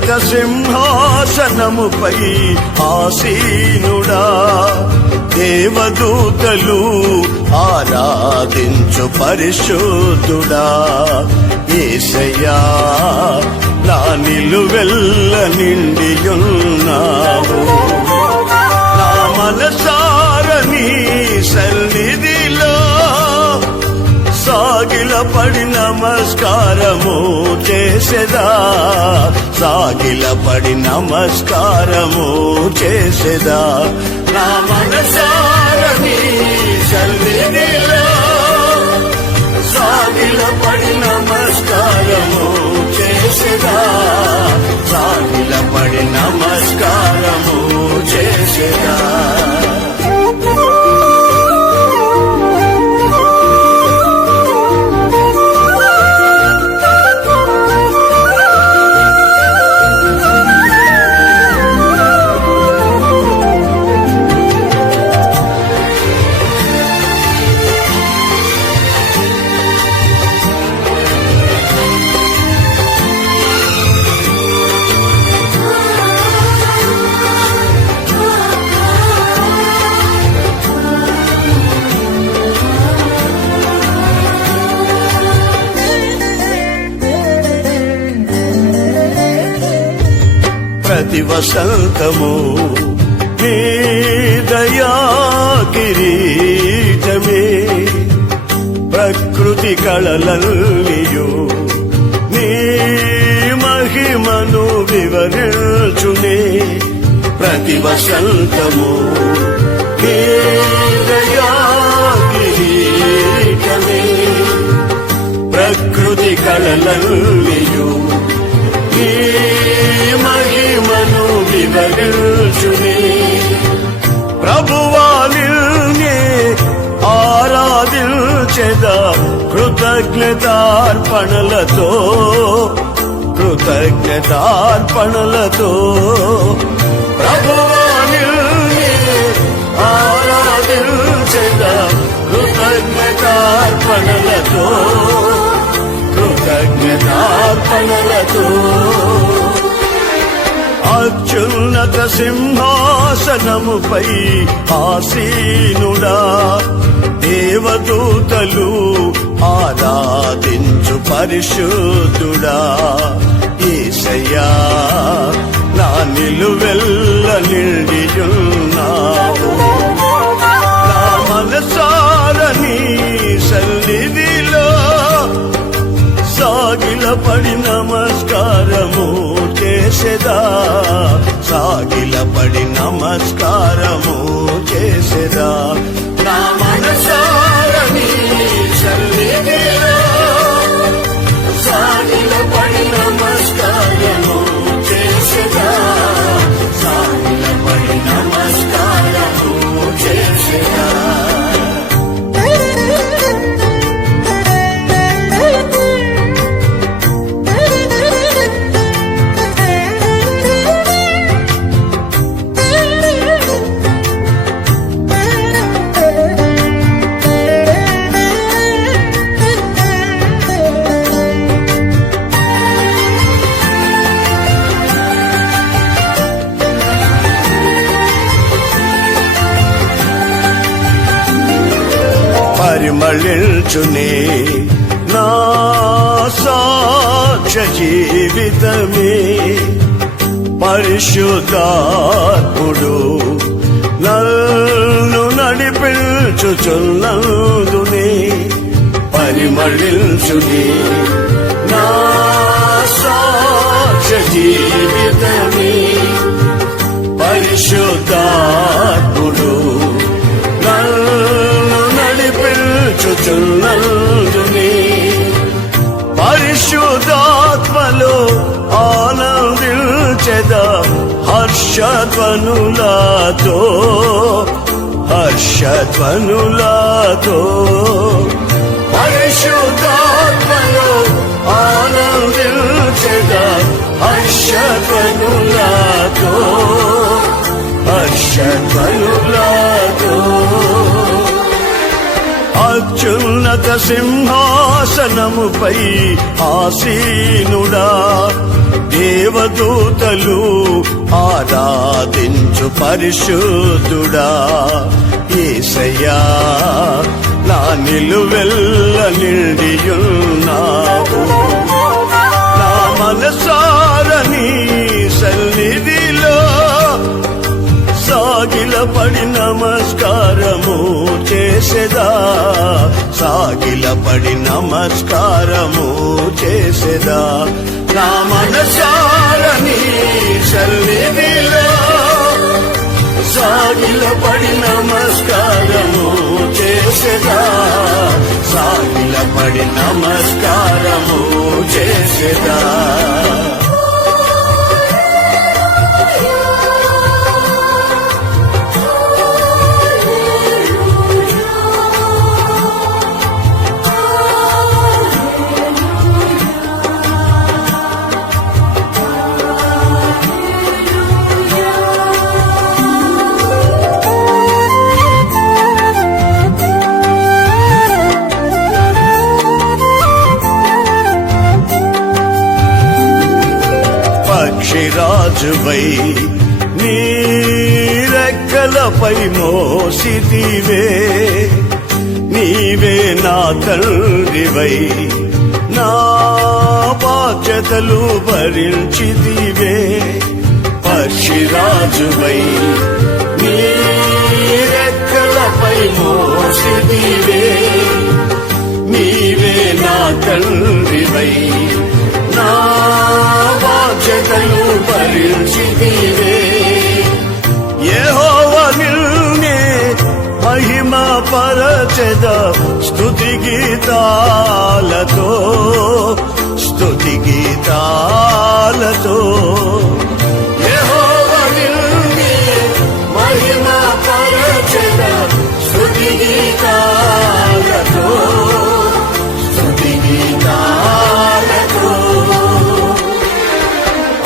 అత్యున్నత సింహాసనముపై ఆసీనుడా, దేవదూతలు ఆరాధించు పరిశుద్ధుడా. యేసయ్యా నా నిలువెల్ల నిండియున్నావు, నా మనసారని సన్నిధిలో సాగిలపడి నమస్కారము చేసెదా, సాగిలపడి నమస్కారము చేసెదా. నా మనసారని సన్నిధిలో సాగిలపడి నమస్కారము చేసెదా, సాగిలపడి నమస్కారము చేసెదా. ప్రతి వసంతము నీ దయా కిరీటమే, ప్రకృతి కళలల్లియు నీ మహిమను వివరించునే. ప్రతి వసంతము నీ దయా కిరీటమే, ప్రకృతి కళలల్లియు నీ మహిమను వివరించునే. ప్రభువా నిన్నే ఆరాధించెదా కృతజ్ఞతార్పణలతో, కృతజ్ఞతార్పణలతో. ప్రభువా నిన్నే ఆరాధించెదా కృతజ్ఞతార్పణలతో, కృతజ్ఞతార్పణలతో. అత్యున్నత సింహాసనముపై ఆసీనుడా, దేవదూతలు ఆరాధించు పరిశుద్ధుడా. యేసయ్యా నా నిలువెల్ల నిండియున్నావు, నా మనసారని సన్నిధిలో సాగిలపడి నమస్కారము చేసెదా, సాగిలపడి నమస్కారము చేసెదా. నా మనసారని సన్నిధిలో సాగిలపడి నమస్కారము చేసెదా, సాగిలపడి నమస్కారము చేసెదా. పరిమళించునే నా సాక్ష్య జీవితమే, పరిశుద్ధాత్ముడు నన్ను నడిపించుచున్నందునే. పరిమళించునే నా సాక్ష్య జీవితమే, పరిశుద్ధాత్ముడు నన్ను నడిపించుచున్నందునే. పరిశుద్ధాత్మలో ఆనందించెదా హర్షధ్వనులతో, హర్షధ్వనులతో. పరిశుద్ధాత్మలో ఆనందించెదా హర్షధ్వనులతో, హర్షధ్వనులతో. అత్యున్నత సింహాసనముపై ఆసీనుడా, దేవ దేవదూతలు ఆరాధించు పరిశుద్ధుడా యేసయ్యా నా నిలువెల్ల నిండియున్నావు నా మనసారని సన్నిధిలో సాగిలపడి నమస్కారము చేసెదా సాగిలపడి నమస్కారము చేసెదా నా మనసారని సన్నిధిలో సాగిలపడి నమస్కారము చేసెదా సాగిలపడి నమస్కారము చేసెదా పక్షిరాజువై నీ రెక్కలపై మోసితివే నీవే నా తండ్రివై నా బాధ్యతలు భరించితివే పక్షిరాజువై నీ రెక్కలపై మోసితివే నీవే నా తండ్రివై నా బాధ్యతలు భరించితివే యెహోవా నిన్నే మహిమ పరచెద స్తుతి గీతాలతో యెహోవా నిన్నే మహిమ పరచెద స్తుతి గీతాలతో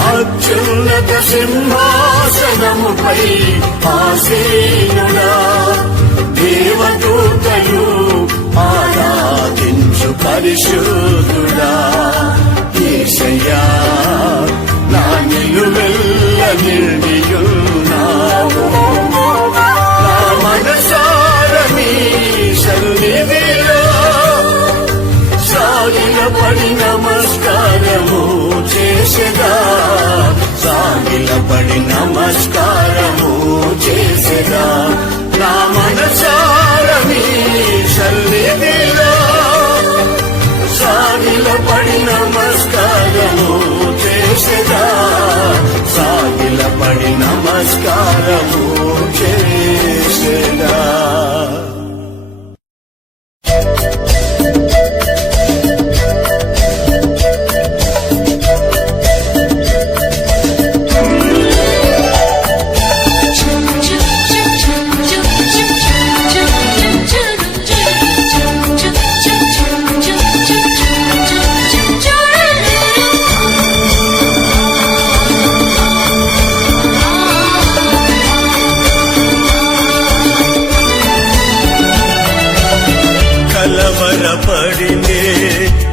అత్యున్నత సింహాసనముపై ఆసీనుడా దేవదూతలు ఆరాధించు పరిశుద్ధుడా యేసయ్యా నా నిలువెల్ల నిండియున్నావు నా మనసారని సన్నిధిలో సాగిలపడి నమస్కారము చేసెదా సాగిలపడి నమస్కారము చేసెదా నా మనసారని సన్నిధిలో సాగిలపడి నమస్కారము చేసెదా సాగిలపడి నమస్కారము చేసెదా కలవరపడినే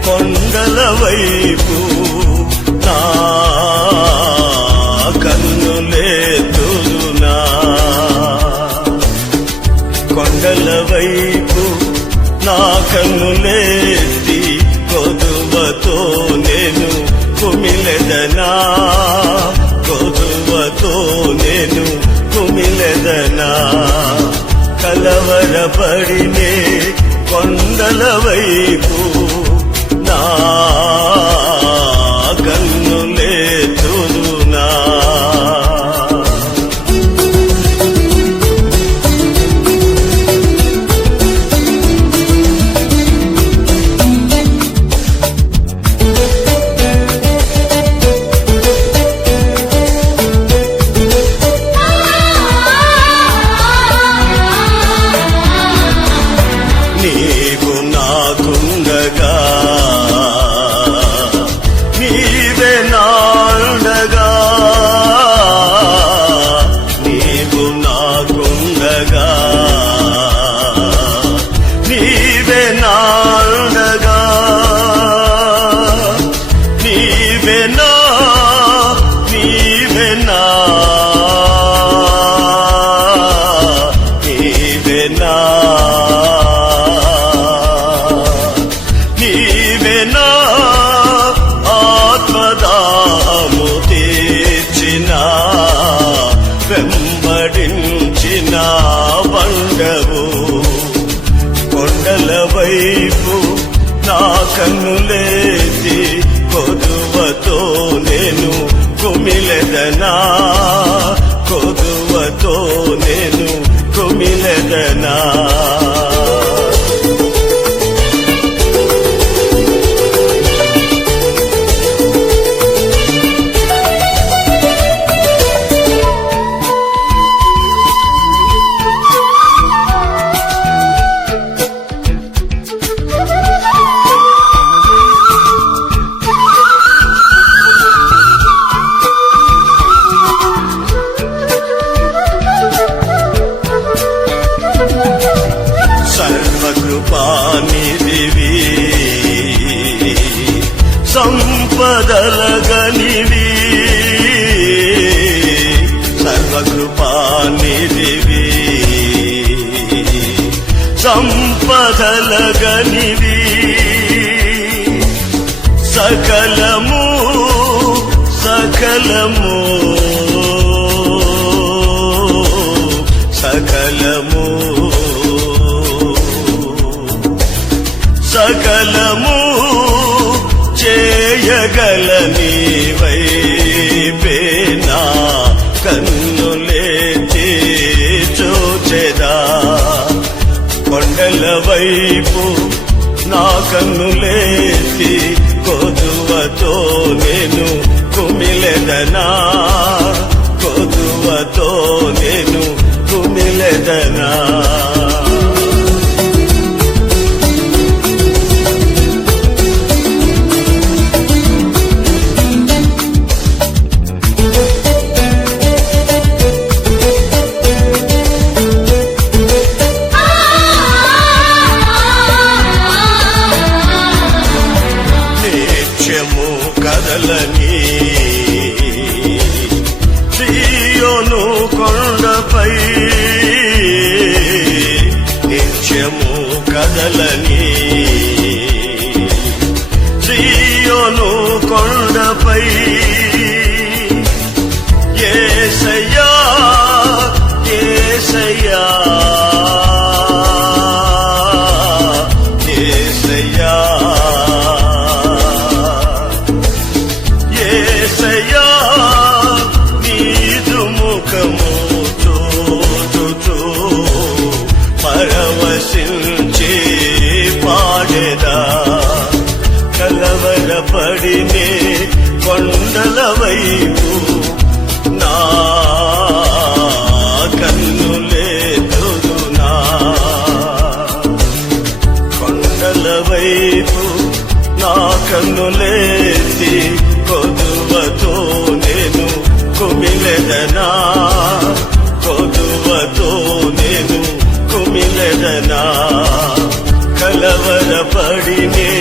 కొండల వైపు నా కన్నులేతునా కొండల వైపు నా కన్నులేతి కొదువతో నేను కుమిలెదనా కొదువతో నేను కుమిలెదనా కలవరపడినే కొండల వైపు నా కన్నులేతునా నీవు నాకుండగా నీవే నాండగా నీవు నాకుండగా నీవే నాండగా నీవే నా సంపదలగనివి సర్వకృపానిధివి సంపదలగనివి సకలము సకలము సకలము సకలము చేయగల నీవైపేనా కన్నులేచి చూచెదా కొండల వైపు నా కన్నులేసి కొదువతో నేను కుమిలెదనా కొదువతో నేను కుమిలెదనా కదలని సియోను కొండపై నిత్యము కదలని సియోను కొండపై యేసయ్యా యేసయ్యా యేసయ్యా యేసయ్యా నీదు ముఖము చూచుచూ పరవశించి పాడెదా కలవరపడినే కొండల వైపు నా కన్నులేదునా కొండల వైపు నా కన్నులేసి కొదువతో నేను కుమిలెదనా కొదువతో నేను కుమిలెదనా కలవరపడినే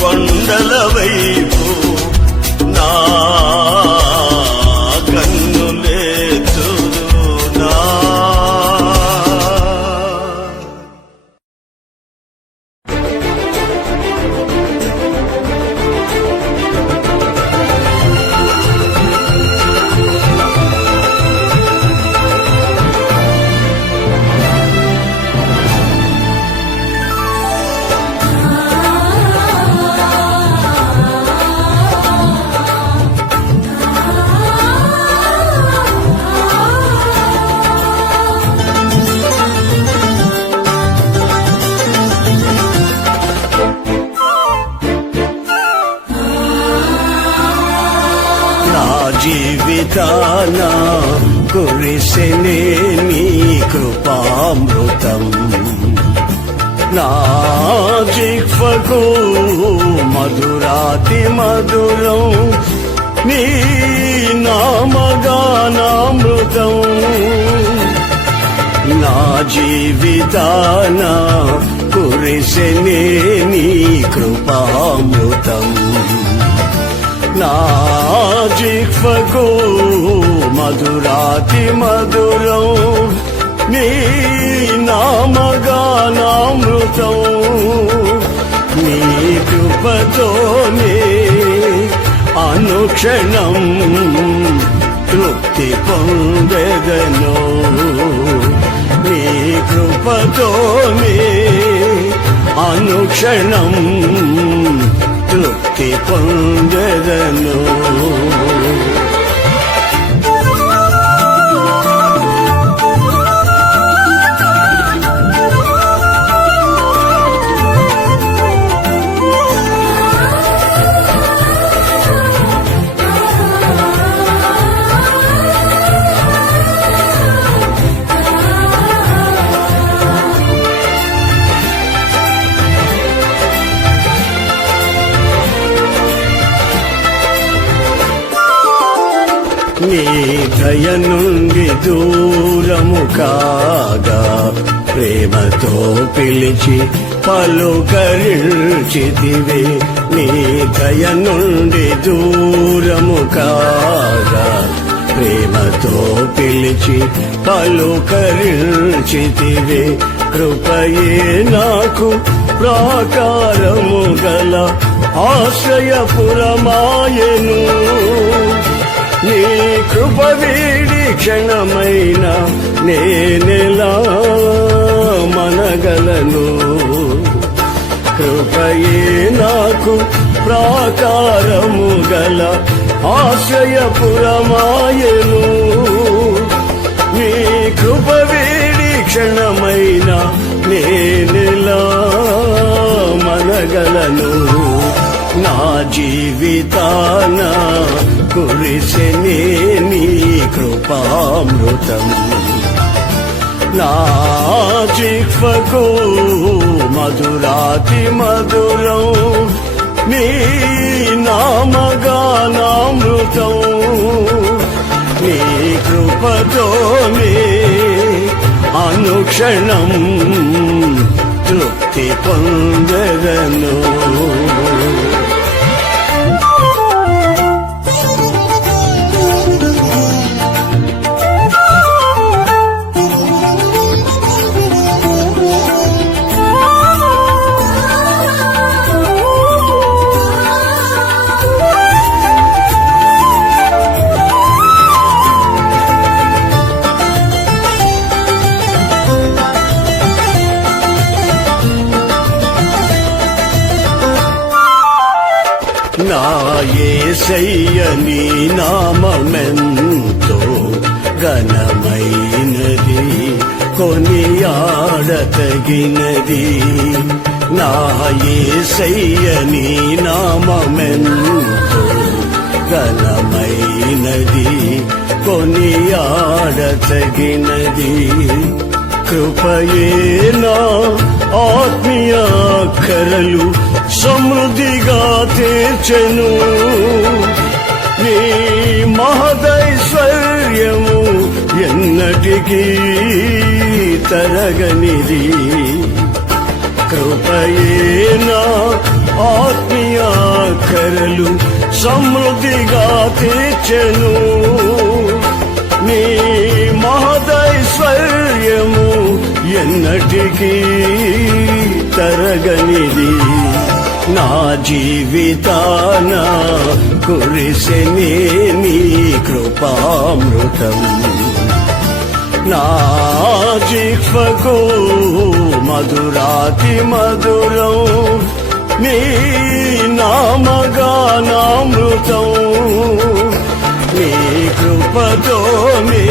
కొండల వైపు నా కన్నులేదునా జీవితాన కురిసెనే నీ కృపామృతం నా జిహ్వకు మధురాతి మధురం నీ నామగానామృతం నా జీవితాన కురిసెనే నీ కృపామృతం నా జిహ్వకు మధురాతి మధురం నీ నామగానామృతం నీ కృపతోనే అనుక్షణం తృప్తి పొందెదను నీ కృపతోనే అనుక్షణం తృప్తి పొందెదను నీ దయ నుండి దూరము కాగా ప్రేమతో పిలిచి పలుకరించితివే నీ దయ నుండి దూరము కాగా ప్రేమతో పిలిచి పలుకరించితివే కృపయే నాకు ప్రాకారము గల ఆశ్రయపురమాయెను నీ కృప వీడి క్షణమైన నేనెలా మనగలను కృపయే నాకు ప్రాకారము గల ఆశ్రయపురమాయెను నీ కృప వీడి క్షణమైన నేనెలా మనగలను నా జీవితాన కురిసెనే నీ కృపామృతం నా జిహ్వకు మధురాతి మధురం నీ నామగానామృతం నీ కృపతోనే అనుక్షణం తృప్తి పొందెదను నా యేసయ్య నీ నామమెంతో ఘనమైనది కొనియాడతగినది నా యేసయ్య నీ నామమెంతో ఘనమైనది కొనియాడతగినది కృపయే నా ఆత్మీయాఖరలు సమృద్ధిగా తీర్చెను నీ మహదైశ్వర్యము ఎన్నటికీ తరగనిది కృపయే నా ఆత్మీయాఖరలు సమృద్ధిగా తీర్చెను నీ మహదైశ్వర్యము ఎన్నటికీ తరగనిది నా జీవితాన కురిసెనే నీ కృపామృతం నా జిహ్వకు మధురాతి మధురం నీ నామగానామృతం నీ కృపతోనే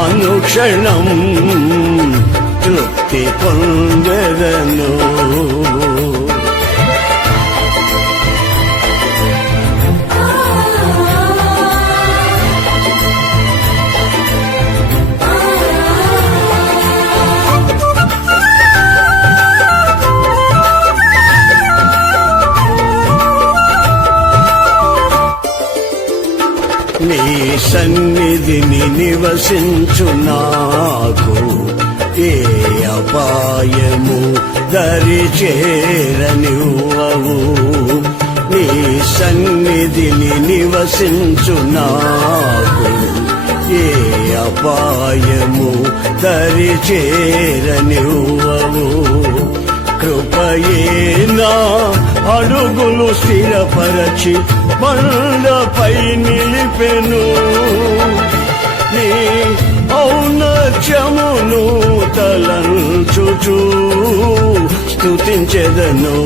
అనుక్షణం తృప్తి పొందెదను నీ సన్నిధిని నివసించు నాకు ఏ అపాయము దరి చేరనివ్వవు నీ సన్నిధిని నివసించు నాకు ఏ అపాయము దరి చేరనివ్వవు కృపయే నా అడుగులు స్థిరపరచి బండపై నిలిపెను నీ ఔన్నత్యమును తలంచుచూ స్తుతించెదను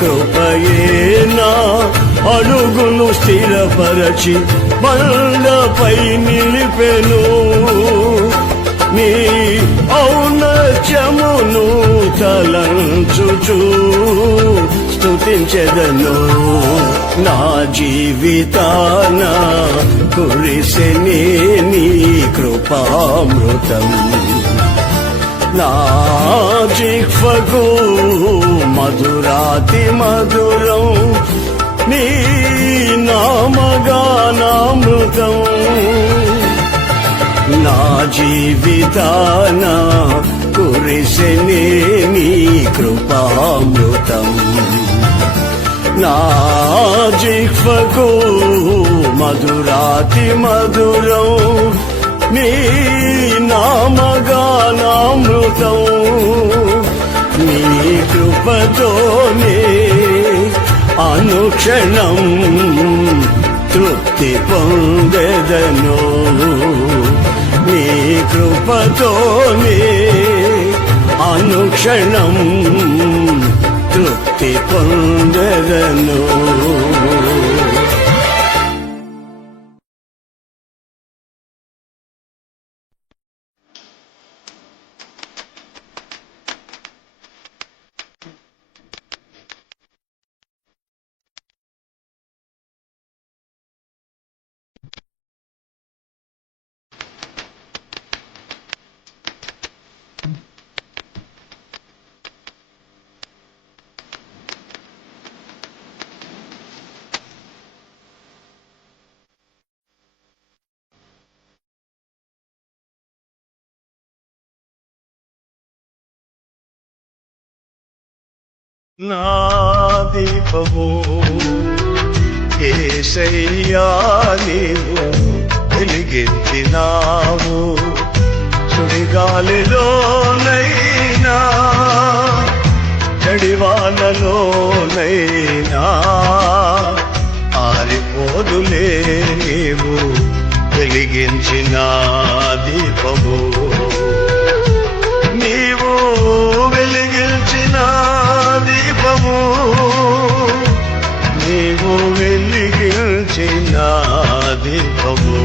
కృపయే నా అడుగులు స్థిరపరచి బండపై నిలిపెను నీ ఔన్నత్యమును తలంచుచూ స్తుతించెదను నా జీవితాన కురిసెనే నీ కృపామృతం నా జిహ్వకు మధురాతి మధురం నీ నామగానామృతం నా జీవితాన కురిసెనే నీ కృపామృతం నా జిహ్వకు మధురాతి మధురం నీ నామగానామృతం నీ కృపతోనే అనుక్షణం తృప్తి పొందెదను నీ కృపతోనే అనుక్షణం తృప్తి పొందెదను నా దీపము యేసయ్యా నీవు వెలిగించినావు సుడిగాలిలోనైనా చడివానలోనైనా ఆరిపోదులే నీవు వెలిగించిన దీపము నీవు వెలిగించిన దీపము నీవు వెలిగించిన దీపము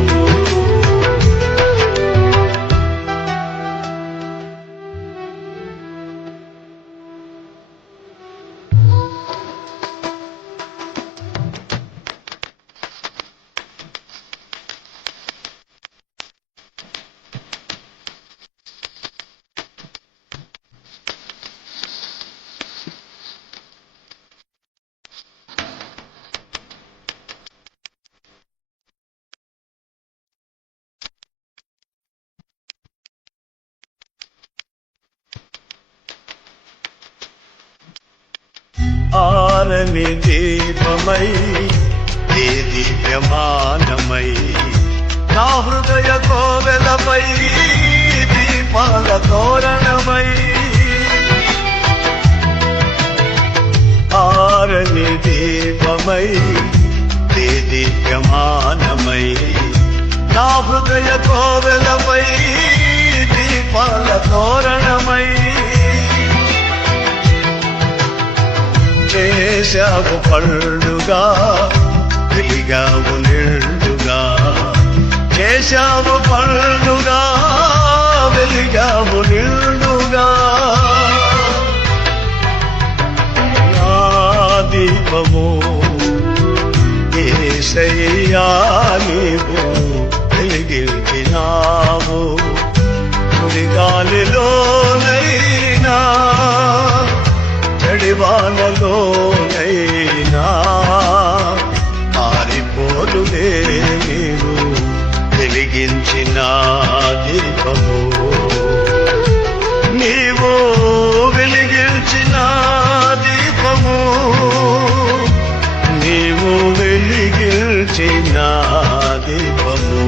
ఆరని దీపమై నీ దివ్యమానమై నా హృదయ కోవెలపై దీపాల తోరణమై ఆరని దీపమై నీ దివ్యమానమై నా హృదయ కోవెలపై దీపాల తోరణమై చేశావు పండుగా వెలిగావు నిండుగా చేశావు పండుగా వెలిగావు నిండుగా నా దీపము యేసయ్యా నీవు వెలిగించినావు సుడిగాలిలోనైనా చడివానలోనైనా మారిపోదులే నీవు వెలిగించిన దీపము నీవు వెలిగించిన దీపము నీవు వెలిగించిన దీపము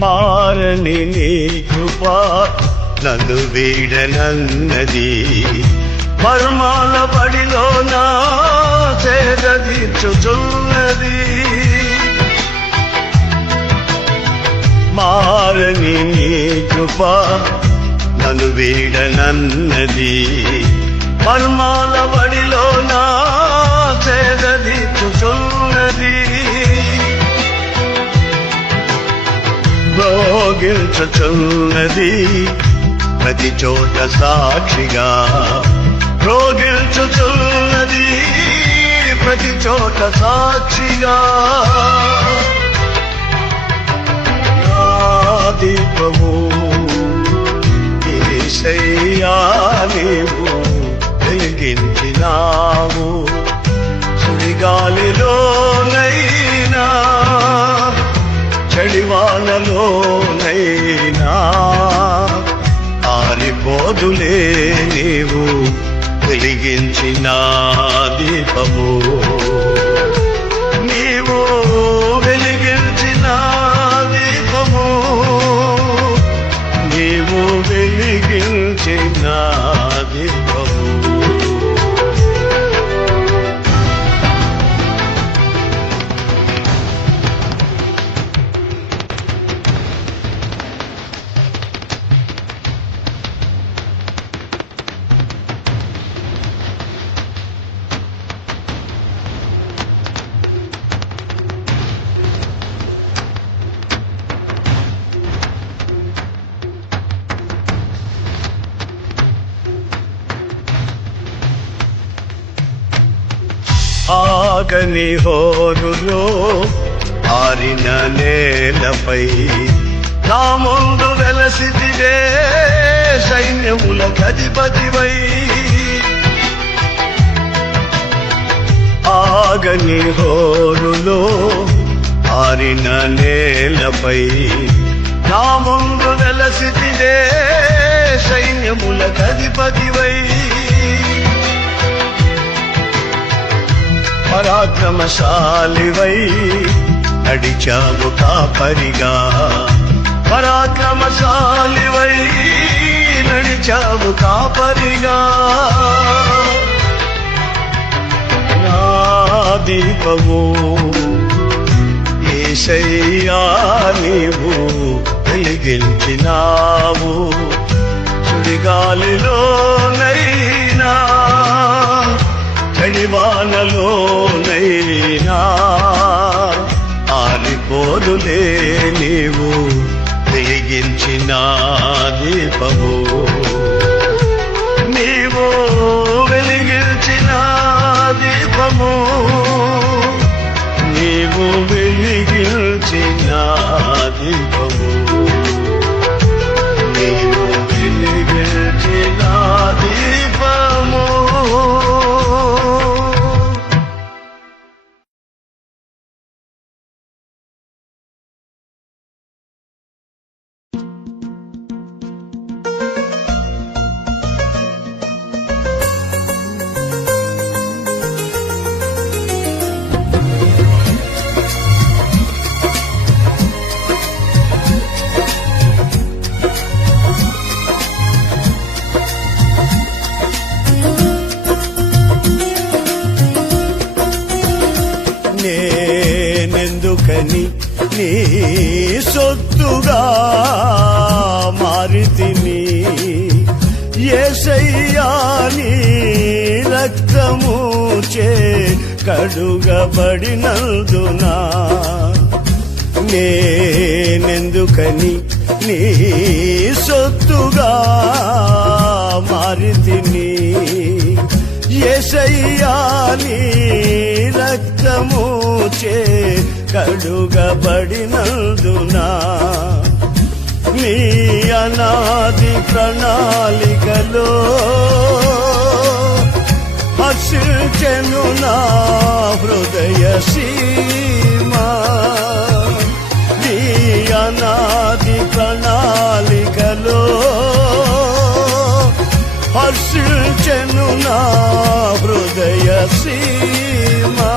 మారని నీ కృప నన్ను వీడనన్నది మర్మాల బడిలో నా చేరదీర్చుచున్నది మారని నీ కృప నన్ను వీడనన్నది మర్మాల బడిలో నా చేరదీర్చుచున్నది భోగించుచున్నది ప్రతి చోట సాక్షిగా రోగిల్చుచున్నది ప్రతి చోట సాక్షిగా. నా దీపము యేసయ్యా నీవు వెలిగించినావు. సుడిగాలిలోనైనా చడివానలోనైనా ఆరిపోదులే నీవు వెలిగించిన దీపము. నీవు వెలిగించిన దీపము, నీవు వెలిగించిన దీపము. ఆగని హోరులో ఆరిన నేలపై నా ముందు వెలసిదివే సైన్యముల అధిపతివై. ఆగని హోరులో ఆరిన నేలపై నా ముందు వెలసిదివే సైన్యముల అధిపతివై. పరాక్రమశాలివై నడిచావు కాపరిగా, పరాక్రమశాలివై నడిచావు కాపరిగా. నా దీపము యేసయ్యా నీవు వెలిగించినావు. సుడిగాలిలోనైనా చడివానలోనైనా ఆరిపోదులే నీవు వెలిగించిన దీపము. నీవు వెలిగించిన దీపము, నీవు వెలిగించిన దీపము, నీవు వెలిగించిన దీపము. నేనెందుకని నీ సొత్తుగా మారితిని, యేసయ్యా నీ రక్తము చే కడుగబడినందునా. నేనెందుకని నీ సొత్తుగా మారితిని, యేసయ్యా నీ రక్తము చే కడుగబడినందునా. నీ అనాది ప్రణాళికలో హర్షించెను నా హృదయ సీమా. నీ అనాది ప్రణాళికలో హర్షించెను నా హృదయ సీమా.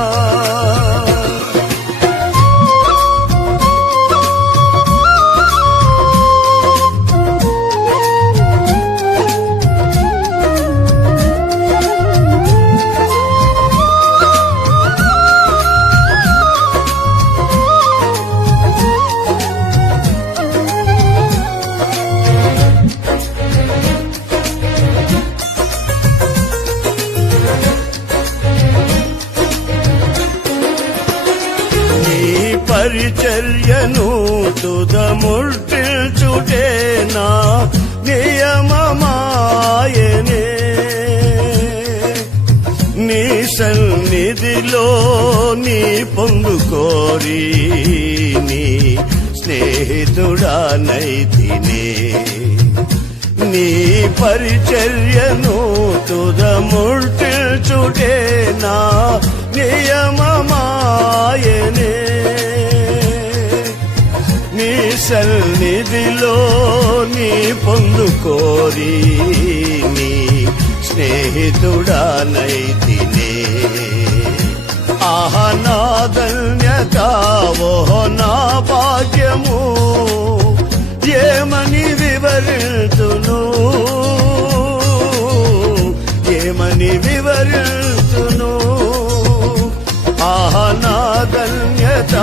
పరిచర్యను తుదముర్టిల్చుటే నా నియమమాయనే. సన్నిధిలో నీ పొందుకోరి నీ స్నేహితుడానైతినే నీ పరిచర్యను తుదముట్టిల్చుటే నా నియమమాయనే నీ సన్నిధిలో నీ పొందుకోరి నీ స్నేహితుడానైతినే ఆహ నా ధన్యత ఓహో నా భాగ్యము ఏమని వివరితును ఏమని వివరితును ఆహ నా ధన్యత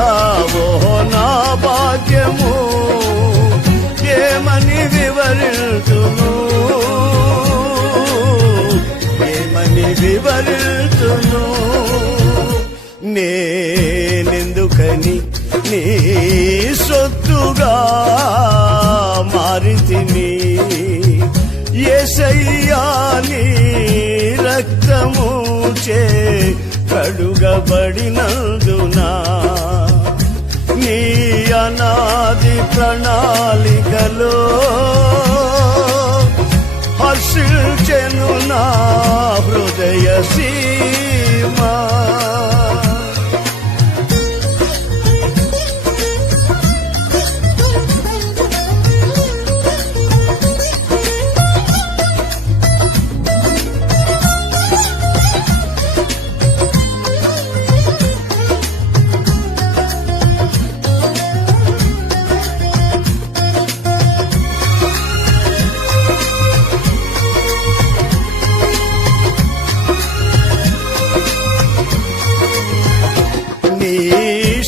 ఓహో నా భాగ్యము ఏమని వివరితును ఏమని వివరితును నేనెందుకని నీ సొత్తుగా మారితిని యేసయ్యా నీ రక్తము చే కడుగబడినందునా నీ అనాది ప్రణాళికలో హర్షించెను నా హృదయ సీమా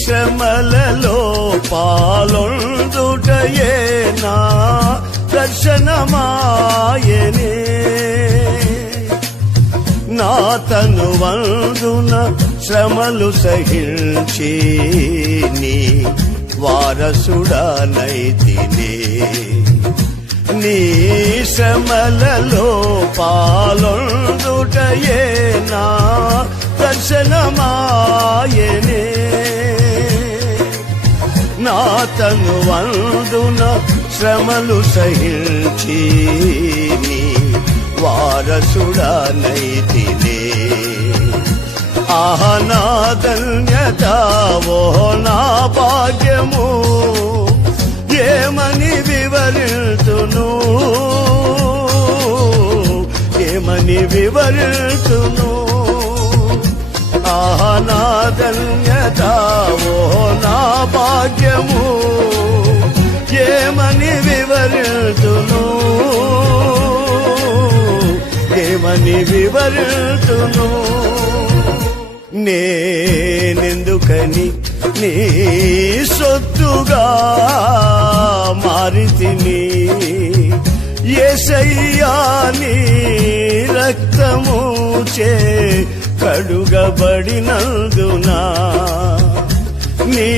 శ్రమలలో పాలొందుటయే నా దర్శనమాయనే నా తను వందున శ్రమలు సహించి నీ వారసుడానైతినే నీ శ్రమలలో పాలొందుటయే నా దర్శనమాయనే నా తను వందున శ్రమలు సహించి నీ వారసుడానైతినే ఆహ నా ధన్యత ఓహో నా భాగ్యము ఏమని వివరితును ఏమని వివరితును ఆహ నా ధన్యత ఓహో నా భాగ్యము ఏమని వివరితును ఏమని వివరితును నేనెందుకని నీ సొత్తుగా మారితిని యేసయ్యా నీ రక్తము చే కడుగబడినందునా నీ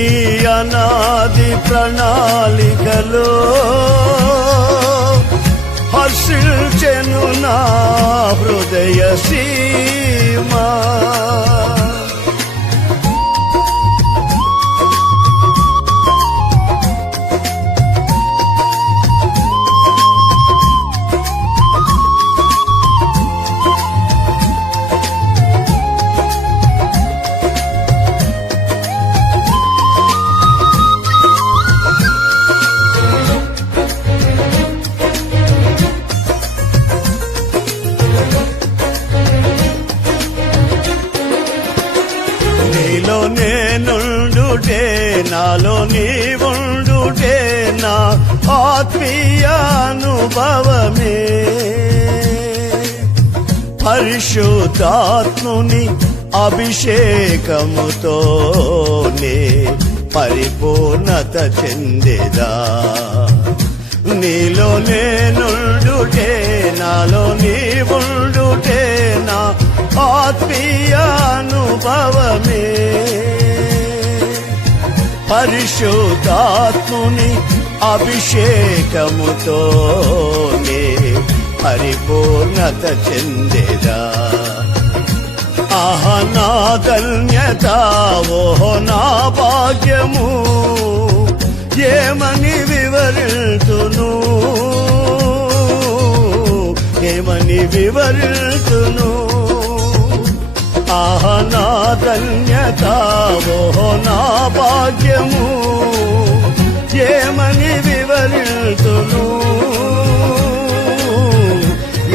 అనాది ప్రణాళికలో హర్షించెను నా హృదయ సీమా నీలో నేనుండుటే నాలో నీవుండుటే నా ఆత్మీయానుభవమే పరిశుద్ధాత్ముని అభిషేకముతోనే పరిపూర్ణత చెందేదా నీలో నేనుండుటే నాలో నీవుండుటే నా ఆత్మీయానుభవమే పరిశుద్ధాత్ముని అభిషేకముతోనే పరిపూర్ణత చెందేదా ఆహ నా ధన్యత ఓహో నా భాగ్యము ఏమని వివరితును ఏమని వివరితును ఆహ నా ధన్యత ఓహో నా భాగ్యము ఏమని వివరితును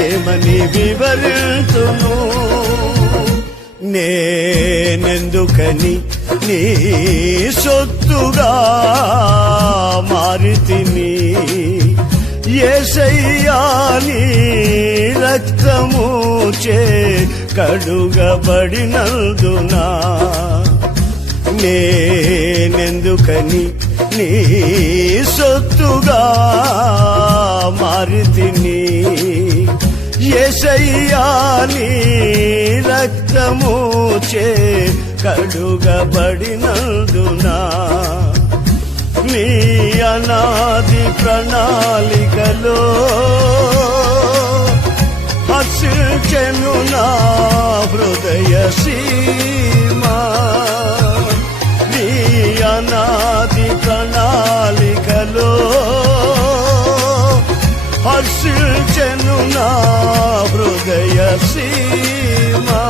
ఏమని వివరితును నేనెందుకని నీ సొత్తుగా మారితిని యేసయ్యా నీ రక్తము చే కడుగబడినందునా నేనెందుకని నీ సొత్తుగా మారితిని యేసయ్యా నీ రక్తము చే కడుగబడినందునా నీ అనాది ప్రణాళికలో హర్షించెను నా హృదయ సీమా నీ అనాది ప్రణాళికలో హర్షించెను నా హృదయ సీమా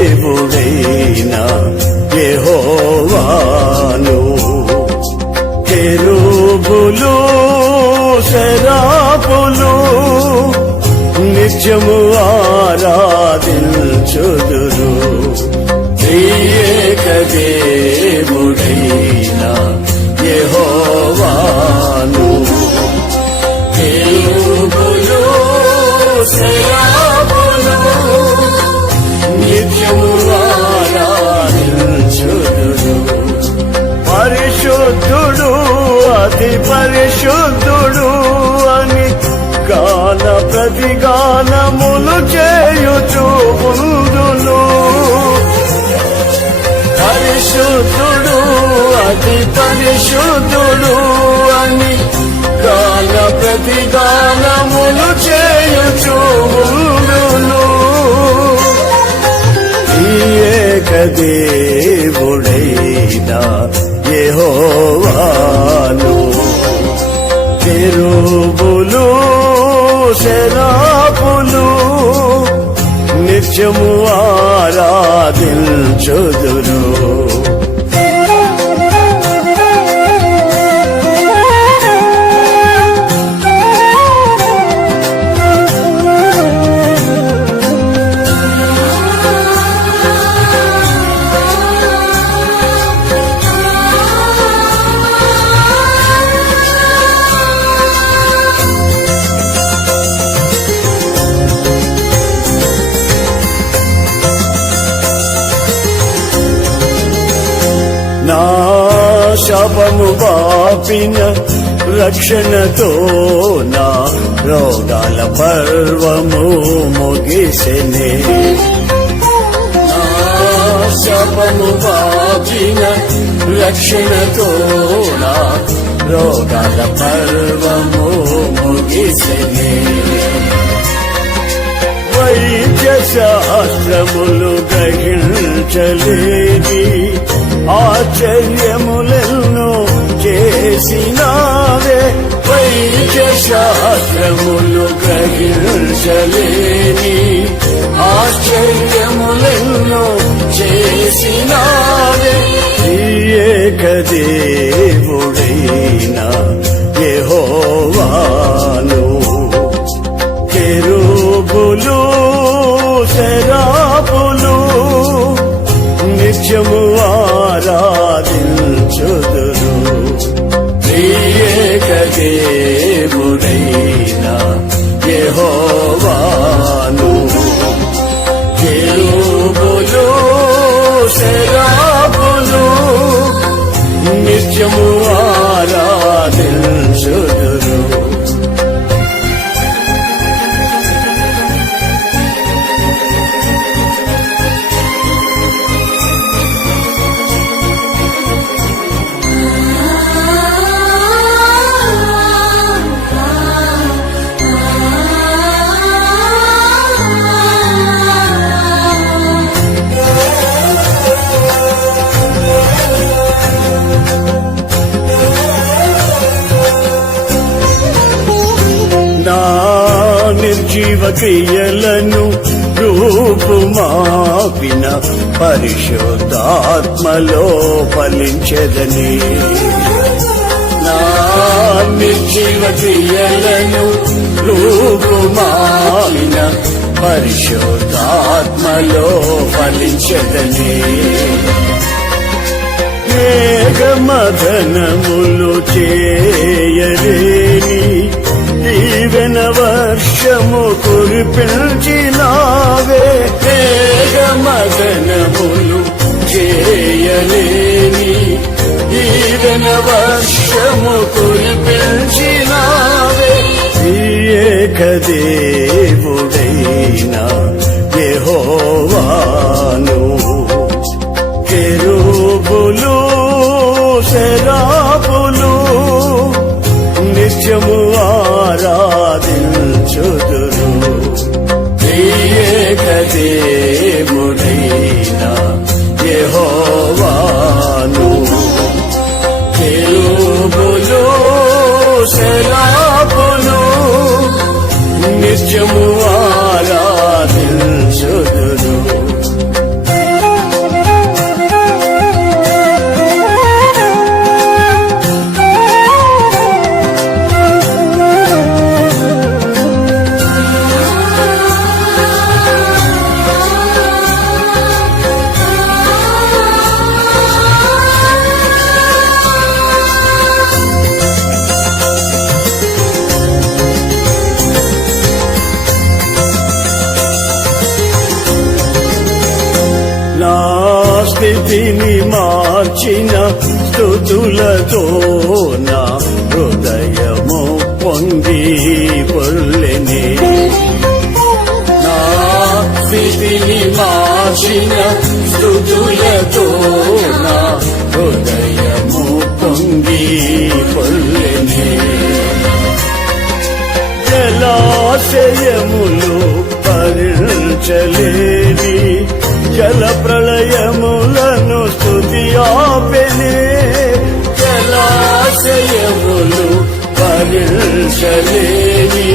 ఏకదేవుడైన యెహోవాను కెరూబులు సెరాపులు నిత్యము ఆరాధించుదురు ఏకదేవుడైన యెహోవాను కెరూబులు సెరాపులు నిత్యము ఆరాధించుదురు పరిశుద్ధుడు అతి పరిశుద్ధుడు అని గాన ప్రతిగానములు చేయుచు ముందును పరిశుద్ధుడు అతి పరిశుద్ధుడు అని గాన ప్రతిగానములు చేయుచు ముందును ఏకదేవుడైన యెహోవాను కెరూబులు సెరాపులు నిత్యము ఆరాధించుదురు నా శాపము బాపిన రక్షణతో నా రోగాల పర్వము ముగిసెనే నా శాపము బాపిన రక్షణతో నా రోగాల పర్వము ముగిసెనే వైద్య శాస్త్రములు గ్రహించలేని ఆశ్చర్యములను చేసినావే వైద్య శాస్త్రములు గ్రహించలేని ఆశ్చర్యములను చేసినావే ఏకదేవుడైన యెహోవాను కెరూబులు సెరాపులు నిత్యము ఆరాధించుదురు ఏకదేవుడైన యెహోవాను కెరూబులు సెరాపులు నిత్యము ఆరాధించుదురు నిర్జీవ క్రియలను రూపుమాపిన పరిశుద్ధాత్మలో ఫలించెదని నా నిర్జీవ క్రియలను రూపుమాపిన పరిశుద్ధాత్మలో ఫలించెదని మేఘమదనములు చేయలేని దీవెన వర్షము కురిపించినావే మేఘమదనములు చేయలేని దీవెన వర్షము కురిపించినావే ఏకదేవుడైన యెహోవాను కెరూబులు సెరాపులు నిత్యము ఆరాధించుదురు ఏకదేవుడైన యెహోవాను కెరూబులు సెరాపులు నిత్యము ఆరాధించుదురు స్థితిని మార్చిన స్తుతులతో నా హృదయము పొంగి పొర్లెనే. నా స్థితిని మార్చిన స్తుతులతో నా హృదయము పొంగి పొర్లెనే. జలాశయములు భరించలేని జల ప్రళయములను స్తుతి ఆపెనే. జలాశయములు భరించలేని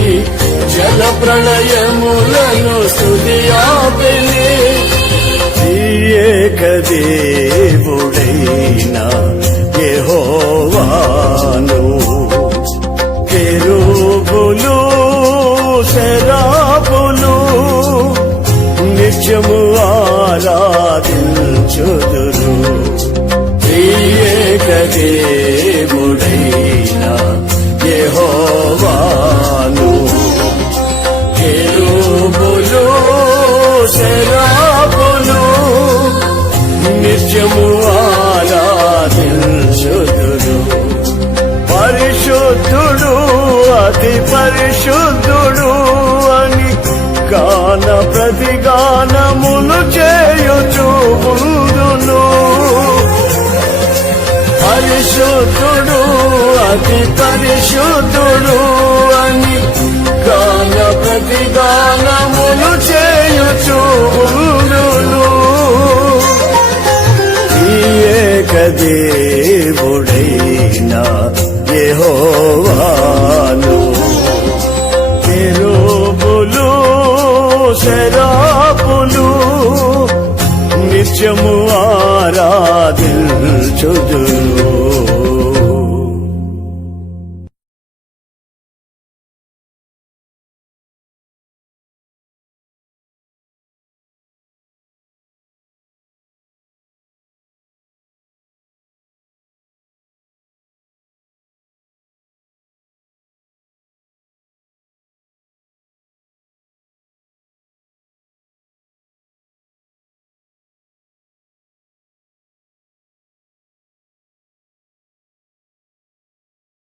జల ప్రళయములను స్తుతి ఆపెనే. ఏకదేవుడైన యెహోవాను కెరూబులు సెరాపులు నిత్యము ఆరాధించుదురు. ఏకదేవుడైన యెహోవాను కెరూబులు సెరాపులు నిత్యము ఆరాధించుదురు. పరిశుద్ధుడు అతి పరిశుద్ధుడు అని గాన ప్రతిగానములు చేయుచు ముందును. పరిశుద్ధుడు అతి పరిశుద్ధుడు అని గాన ప్రతిగానములు చేయుచు ముందును. ఏకదేవుడైన యెహోవాను కెరూబులు సెరాపులు నిత్యము